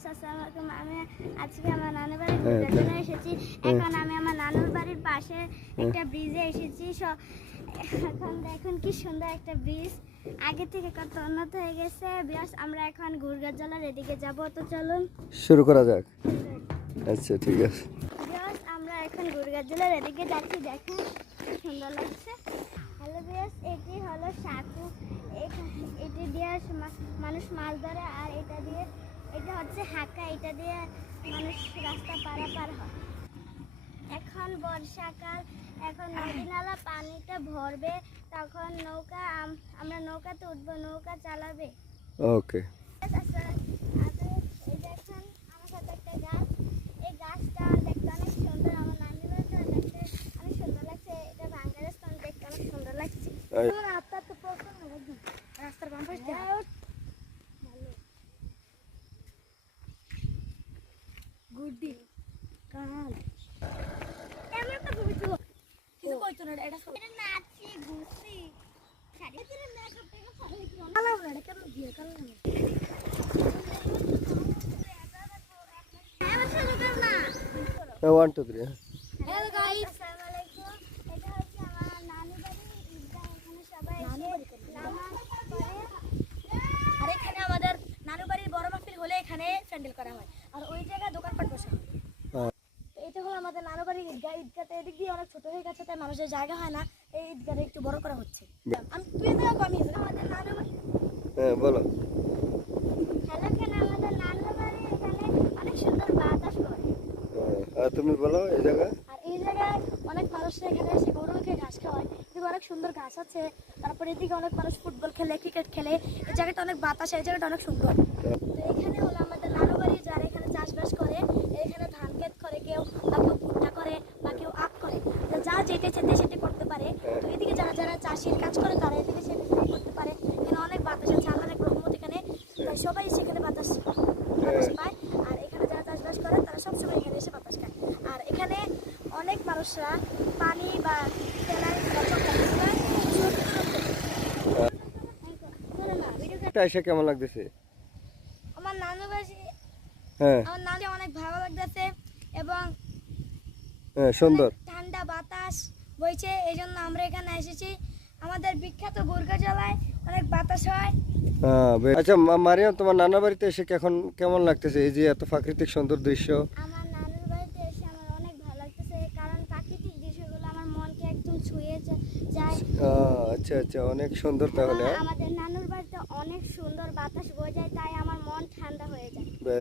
আসসালামু আলাইকুম। আমি আজকে আমার নানুর বাড়ি ঘুরতে জন্য এসেছি। এখন আমি আমার নানুর বাড়ির পাশে একটা ব্রিজে এসেছি। এখন দেখুন কি সুন্দর একটা ব্রিজ, আগে থেকে কত উন্নত হয়ে গেছে। বিকজ আমরা এখন ঘুরগার জলার এদিকে যাব, তো চলুন শুরু করা যাক। আচ্ছা ঠিক আছে। বিকজ আমরা এখন ঘুরগার জলার এদিকে যাচ্ছি, দেখুন কি সুন্দর লাগছে। হ্যালো বিকজ এটি হলো সাঁকু, এটি দিয়ে মানুষ মাছ ধরে, আর এটা হচ্ছে হাঁকা, এটা দিয়ে মানুষ রাস্তা পারাপার হয়। এখন বর্ষাকাল, এখন নদী নালা পানিতে ভরবে, তখন নৌকা আমরা নৌকাতে উঠবো, নৌকা চালাবে। ওকে। এই দেখুন আমার সাথে একটা গাছ, এই গাছটা দেখতে অনেক সুন্দর, আমার নানি বাড়িতে দেখতে অনেক সুন্দর লাগছে। এটা বাংলাদেশ দেখতে অনেক সুন্দর লাগছে। আপনার তো প্রথম রাস্তার বাম পাশে গুড্ডি কাল এমন তো ঘুরছো কিছু কইতো না, এটা নাচি ঘুরছি শাড়ি দিলে মেকআপ টেকআপ করে কালো না, এটা কেন দিয়ে কালো না এমন শুরু কর না। 1 2 3। হ্যালো গাইস, আসসালামু আলাইকুম। এটা হচ্ছে আমার নানি বাড়ি, ঈদগাহ। এখানে সবাই এসে নামাজ পড়ে, আর এখানে আমাদের নানু বাড়ির বড় মাহফিল হলে এখানে প্যান্ডেল করা হয়, আর ওই জায়গায় দোকানপাট বসা হয়। এটা হলো আমাদের নানু বাড়ির ঈদগাহ। ঈদগাহটা এদিক দিয়ে অনেক ছোট হয়ে গেছে, তাই মানুষের জায়গা হয় না, এই ঈদগাহটা একটু বড় করা হচ্ছে। তুই তো আমি আমাদের নানু বাড়ি। হ্যাঁ বলো। হ্যালো, এখানে আমাদের নানু বাড়ি, এখানে অনেক সুন্দর বাতাস করে। আর তুমি বলো এই জায়গা। আর এই জায়গায় অনেক মানুষরা এখানে এসে গরুকে ঘাস খাওয়ায়, এদিকে অনেক সুন্দর ঘাস আছে। তারপরে এদিকে অনেক মানুষ ফুটবল খেলে, ক্রিকেট খেলে। এই জায়গাটা অনেক বাতাস, এই জায়গাটা অনেক সুন্দর। তো এখানে হলো আমাদের নানু বাড়ি, যারা এখানে চাষবাস করে, এখানে ধান ক্ষেত করে কেউ, বা কেউ ভুট্টা করে, বা কেউ আখ করে, তো যা যেটা চেতে সেটা করতে পারে। তো এদিকে যারা যারা চাষির কাজ করে তারা এদিকে সেটা করতে পারে। এখানে অনেক বাতাস আছে, আল্লাহর অনেক রহমত এখানে, তাই সবাই সেখানে বাতাস পায়। আর এখানে যারা চাষবাস করে তারা সবসময় এখানে এসে বাতাস খায়। আর এখানে অনেক মানুষরা পানি বা তেলাই এটা এসে কেমন লাগতেছে? আমার নানু বাড়ি, হ্যাঁ আমার নানু অনেক ভালো লাগতেছে, এবং হ্যাঁ সুন্দর। ঠান্ডা বাতাস বইছে, এই জন্য আমরা এখানে এসেছি। আমাদের বিখ্যাত গুরগা জেলায় অনেক বাতাস হয়। আচ্ছা মারিয়াম, তোমার নানা বাড়িতে এসে কেমন লাগতেছে এই যে এত প্রাকৃতিক সুন্দর দৃশ্য? আমার নানুর বাড়িতে এসে আমার অনেক ভালো লাগতেছে, কারণ প্রাকৃতিক দৃশ্যগুলো আমার মনকে একদম ছুঁয়ে যায়। আচ্ছা আচ্ছা, অনেক সুন্দর তাহলে। আমাদের নানুর বাড়িতে অনেক সুন্দর বাতাস বয়ে যায়, তাই আমার মন ঠান্ডা হয়ে যায়।